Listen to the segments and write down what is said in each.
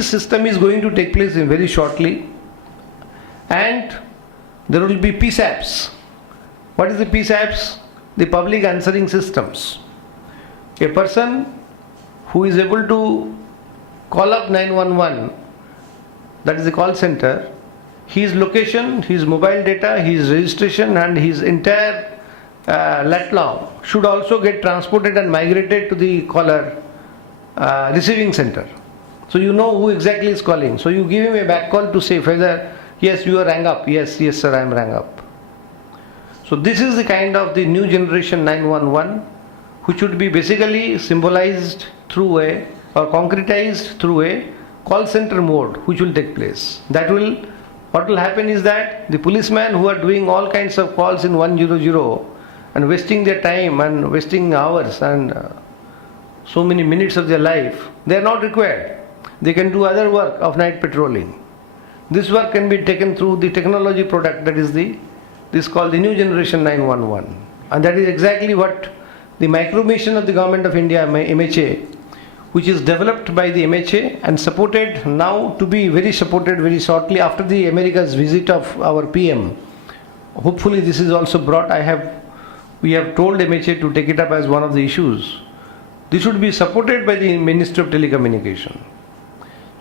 this system is going to take place in very shortly, and there will be PSAPs. What is the PSAPs? The public answering systems. A person who is able to call up 911, that is the call center, his location, his mobile data, his registration and his entire lat long should also get transported and migrated to the caller receiving center. So you know who exactly is calling. So you give him a back call to say whether, yes, you are rang up. Yes, sir, I am rang up. So this is the kind of the new generation 911, which would be basically symbolized through a, or concretized through a call center mode which will take place. What will happen is that the policemen who are doing all kinds of calls in 100 and wasting their time and wasting hours and so many minutes of their life, they are not required. They can do other work of night patrolling. This work can be taken through the technology product, that is this called the new generation 911, and that is exactly what the micro mission of the Government of India, MHA, which is developed by the MHA and supported now to be very supported very shortly after the America's visit of our PM. Hopefully this is also brought. We have told MHA to take it up as one of the issues. This should be supported by the Ministry of Telecommunication.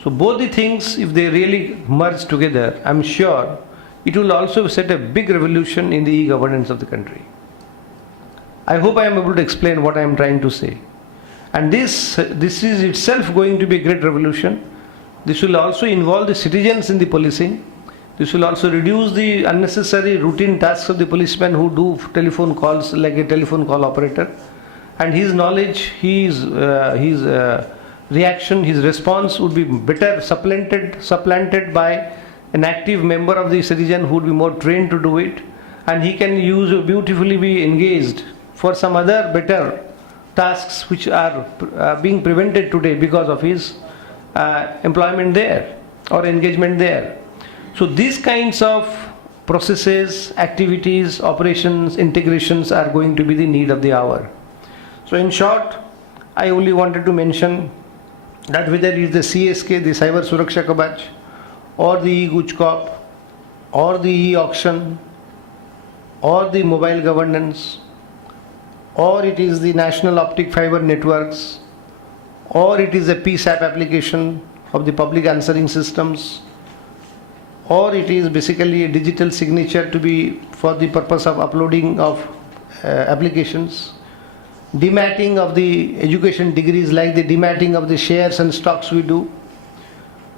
So both the things, if they really merge together, I am sure it will also set a big revolution in the e-governance of the country. I hope I am able to explain what I am trying to say. And this is itself going to be a great revolution. This will also involve the citizens in the policing. This will also reduce the unnecessary routine tasks of the policemen who do telephone calls like a telephone call operator. And his knowledge, his reaction, his response would be better supplanted by an active member of the citizen who would be more trained to do it. And he can beautifully be engaged for some other better tasks which are being prevented today because of his employment there or engagement there. So these kinds of processes, activities, operations, integrations are going to be the need of the hour. So in short, I only wanted to mention that whether it is the CSK, the Cyber Suraksha Kavach, or the e-Guchcop, or the e-auction, or the mobile governance, or it is the National Optic Fiber Networks, or it is a PSAP application of the public answering systems, or it is basically a digital signature to be for the purpose of uploading of applications, dematting of the education degrees like the dematting of the shares and stocks we do,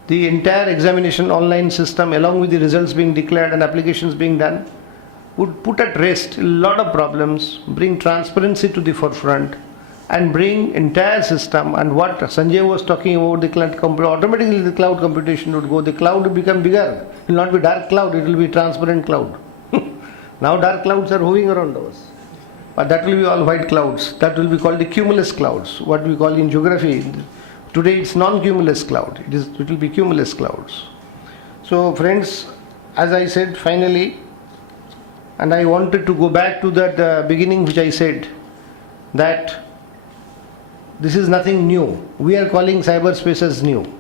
the entire examination online system along with the results being declared and applications being done would put at rest a lot of problems, bring transparency to the forefront and bring entire system. And what Sanjay was talking about, the cloud computer, automatically the cloud computation would go, the cloud will become bigger. It will not be dark cloud, it will be transparent cloud. Now dark clouds are hovering around us, but that will be all white clouds. That will be called the cumulus clouds, what we call in geography. Today it's non-cumulus cloud, it will be cumulus clouds. So friends, as I said finally, and I wanted to go back to that beginning which I said, that this is nothing new. We are calling cyberspace as new.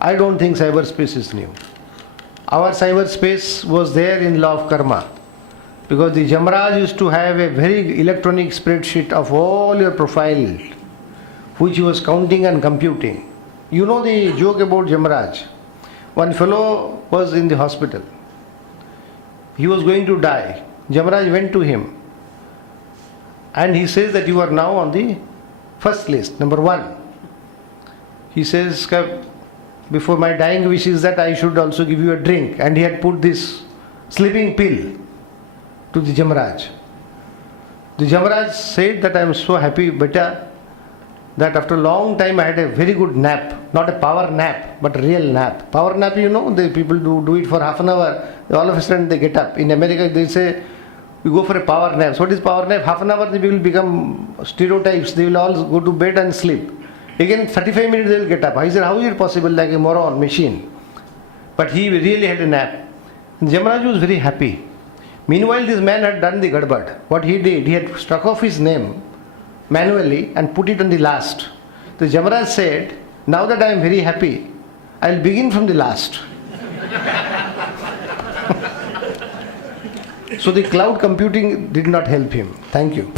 I don't think cyberspace is new. Our cyberspace was there in law of karma, because the Jamraj used to have a very electronic spreadsheet of all your profile, which he was counting and computing. You know the joke about Jamraj. One fellow was in the hospital. He was going to die. Jamraj went to him and he says that you are now on the first list, number 1. He says, before my dying wish is that I should also give you a drink. And he had put this sleeping pill to the Jamraj. The Jamraj said that I am so happy, beta, that after a long time I had a very good nap. Not a power nap, but a real nap. Power nap, you know, the people do it for half an hour. All of a sudden they get up. In America they say, we go for a power nap. So what is power nap? Half an hour the people become stereotypes. They will all go to bed and sleep. Again 35 minutes they will get up. I said, how is it possible, like a moron machine? But he really had a nap. Jamraj was very happy. Meanwhile this man had done the gadbad. What he did, he had struck off his name manually and put it on the last. The Jamraj said, now that I am very happy, I'll begin from the last. So the cloud computing did not help him. Thank you.